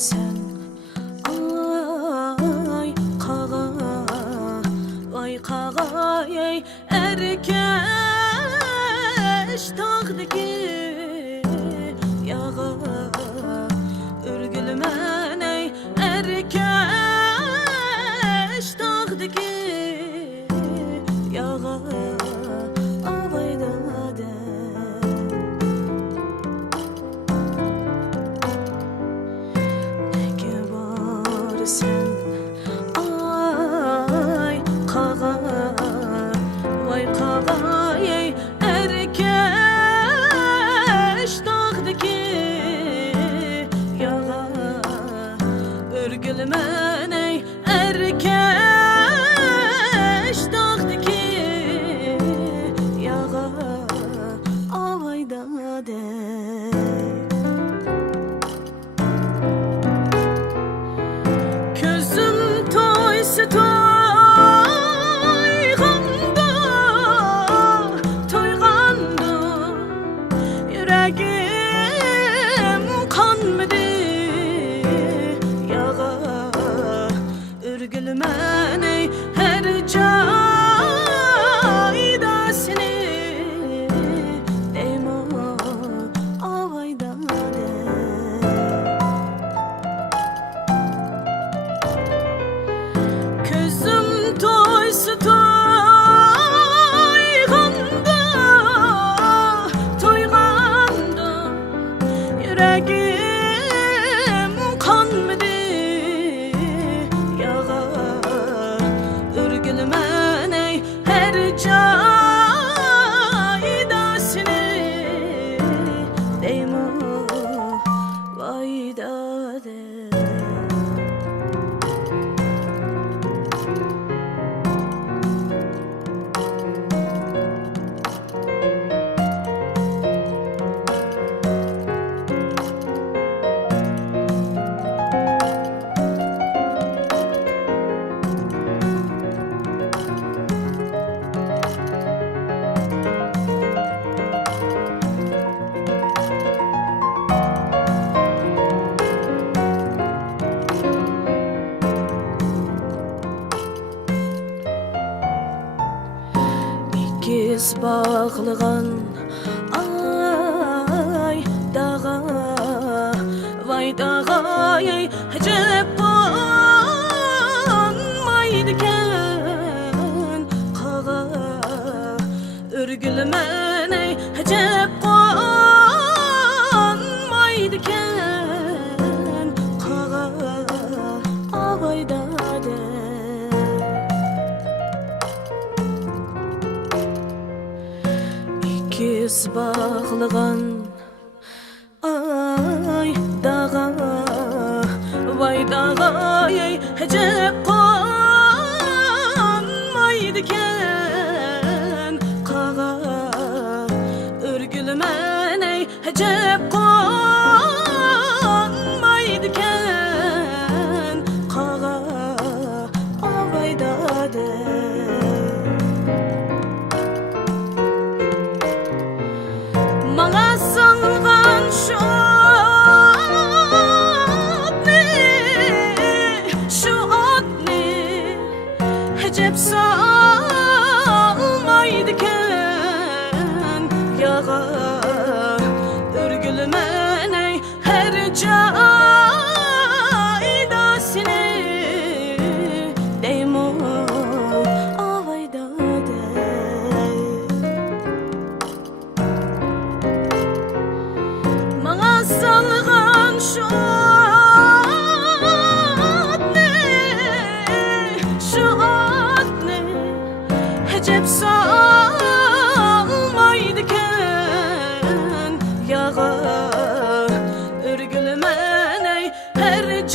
sen ay Қаға vay Қаға ey erkeş tağdaki yağa ürgülmen ey erkeş tağdaki yağa avayda de nege var sen ay Қаға vay Қаға ey erkeş tağdaki yağa ürgülmen ey erkeş tağdaki yağa avayda de Közüm toysu toyganda toyganda yüreğim kanmadı yağa ürgülmen ey her cayda seni deyma avayda de Közüm toysu toyganda toyganda yüreğim kanmadı yağa ürgülmen ey her cayda seni deyma vayda de İkiz bağlığın ay dağa vay dağa ey hecep qanmaydiken Қаға ürgülmen ey hecep qanmaydiken Қаға avayda de İkiz bağlığın ay dağa vay dağa ey hecep qanmaydiken Қаға ürgülmen ey hecep qanmaydiken Қаға avayda de Mala salgan şu at ne hecep salmaydiken yağa ürgülmen ey her cayda seni deyma avayda de Mala salgan şu at ne hecep salmaydiken yağa ürgülmen ey her